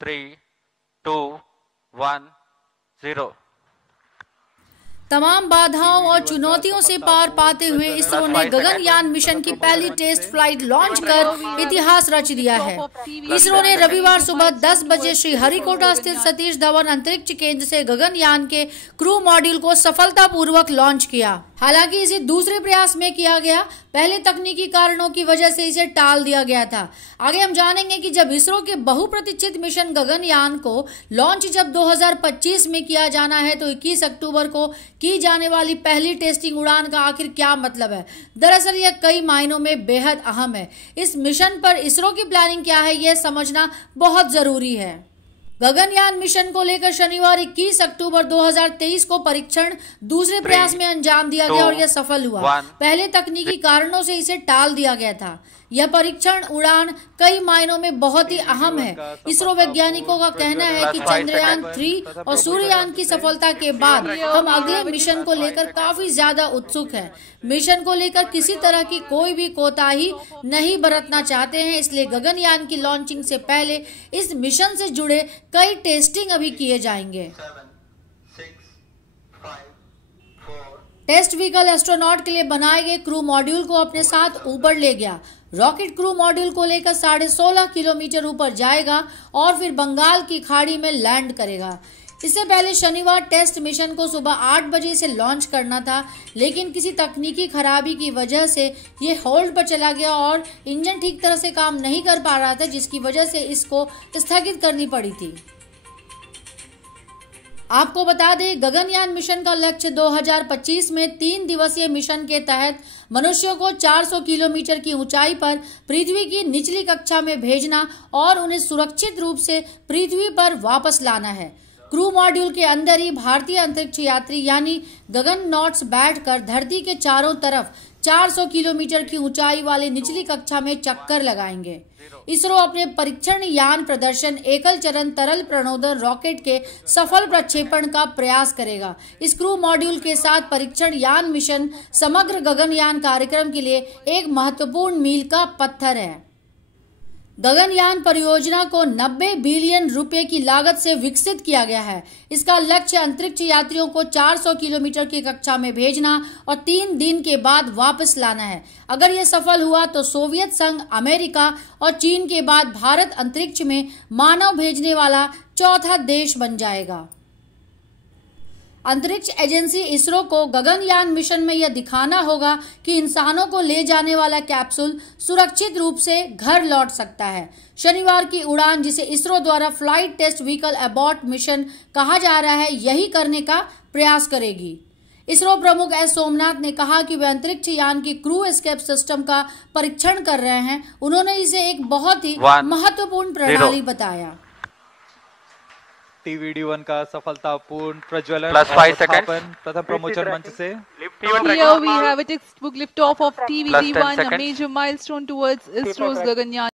3, 2, 1, 0। तमाम बाधाओं और चुनौतियों से पार पाते हुए इसरो ने गगनयान मिशन की पहली टेस्ट फ्लाइट लॉन्च कर इतिहास रच दिया है। इसरो ने रविवार सुबह 10 बजे श्रीहरिकोटा स्थित सतीश धवन अंतरिक्ष केंद्र से गगनयान के क्रू मॉड्यूल को सफलतापूर्वक लॉन्च किया। हालांकि इसे दूसरे प्रयास में किया गया, पहले तकनीकी कारणों की वजह से इसे टाल दिया गया था। आगे हम जानेंगे कि जब इसरो के बहुप्रतीक्षित मिशन गगनयान को लॉन्च जब 2025 में किया जाना है तो 21 अक्टूबर को की जाने वाली पहली टेस्टिंग उड़ान का आखिर क्या मतलब है। दरअसल यह कई मायनों में बेहद अहम है। इस मिशन पर इसरो की प्लानिंग क्या है, यह समझना बहुत जरूरी है। गगनयान मिशन को लेकर शनिवार 21 अक्टूबर 2023 को परीक्षण दूसरे प्रयास में अंजाम दिया गया और यह सफल हुआ। पहले तकनीकी कारणों से इसे टाल दिया गया था। यह परीक्षण उड़ान कई मायनों में बहुत ही अहम है। इसरो वैज्ञानिकों का कहना है कि चंद्रयान 3 और सूर्ययान की सफलता के बाद हम अगले मिशन को लेकर काफी ज्यादा उत्सुक हैं। मिशन को लेकर किसी तरह की कोई भी कोताही नहीं बरतना चाहते हैं, इसलिए गगनयान की लॉन्चिंग से पहले इस मिशन से जुड़े कई टेस्टिंग अभी किए जाएंगे। टेस्ट व्हीकल एस्ट्रोनॉट के लिए बनाए गए क्रू मॉड्यूल को अपने साथ ऊपर ले गया। रॉकेट क्रू मॉड्यूल को लेकर 16.5 किलोमीटर ऊपर जाएगा और फिर बंगाल की खाड़ी में लैंड करेगा। इससे पहले शनिवार टेस्ट मिशन को सुबह 8 बजे से लॉन्च करना था, लेकिन किसी तकनीकी खराबी की वजह से ये होल्ड पर चला गया और इंजन ठीक तरह से काम नहीं कर पा रहा था, जिसकी वजह से इसको स्थगित करनी पड़ी थी। आपको बता दें, गगनयान मिशन का लक्ष्य 2025 में 3 दिवसीय मिशन के तहत मनुष्यों को 400 किलोमीटर की ऊंचाई पर पृथ्वी की निचली कक्षा में भेजना और उन्हें सुरक्षित रूप से पृथ्वी पर वापस लाना है। क्रू मॉड्यूल के अंदर ही भारतीय अंतरिक्ष यात्री यानी गगननॉट्स बैठकर धरती के चारों तरफ 400 किलोमीटर की ऊंचाई वाले निचली कक्षा में चक्कर लगाएंगे। इसरो अपने परीक्षण यान प्रदर्शन एकल चरण तरल प्रणोदन रॉकेट के सफल प्रक्षेपण का प्रयास करेगा। इस क्रू मॉड्यूल के साथ परीक्षण यान मिशन समग्र गगनयान कार्यक्रम के लिए एक महत्वपूर्ण मील का पत्थर है। गगनयान परियोजना को 90 बिलियन रुपए की लागत से विकसित किया गया है। इसका लक्ष्य अंतरिक्ष यात्रियों को 400 किलोमीटर की कक्षा में भेजना और 3 दिन के बाद वापस लाना है। अगर यह सफल हुआ तो सोवियत संघ, अमेरिका और चीन के बाद भारत अंतरिक्ष में मानव भेजने वाला चौथा देश बन जाएगा। अंतरिक्ष एजेंसी इसरो को गगनयान मिशन में यह दिखाना होगा कि इंसानों को ले जाने वाला कैप्सूल सुरक्षित रूप से घर लौट सकता है। शनिवार की उड़ान, जिसे इसरो द्वारा flight test vehicle abort mission कहा जा रहा है, यही करने का प्रयास करेगी। इसरो प्रमुख एस सोमनाथ ने कहा कि वे अंतरिक्ष यान की क्रू एस्केप सिस्टम का परीक्षण कर रहे हैं। उन्होंने इसे एक बहुत ही महत्वपूर्ण प्रणाली बताया। TVD-1 का सफलतापूर्ण प्रज्वलन और स्थापन प्रथम प्रमोचन मंच से। Here we have a textbook liftoff of TVD-1, a major milestone towards ISRO's Gaganyaan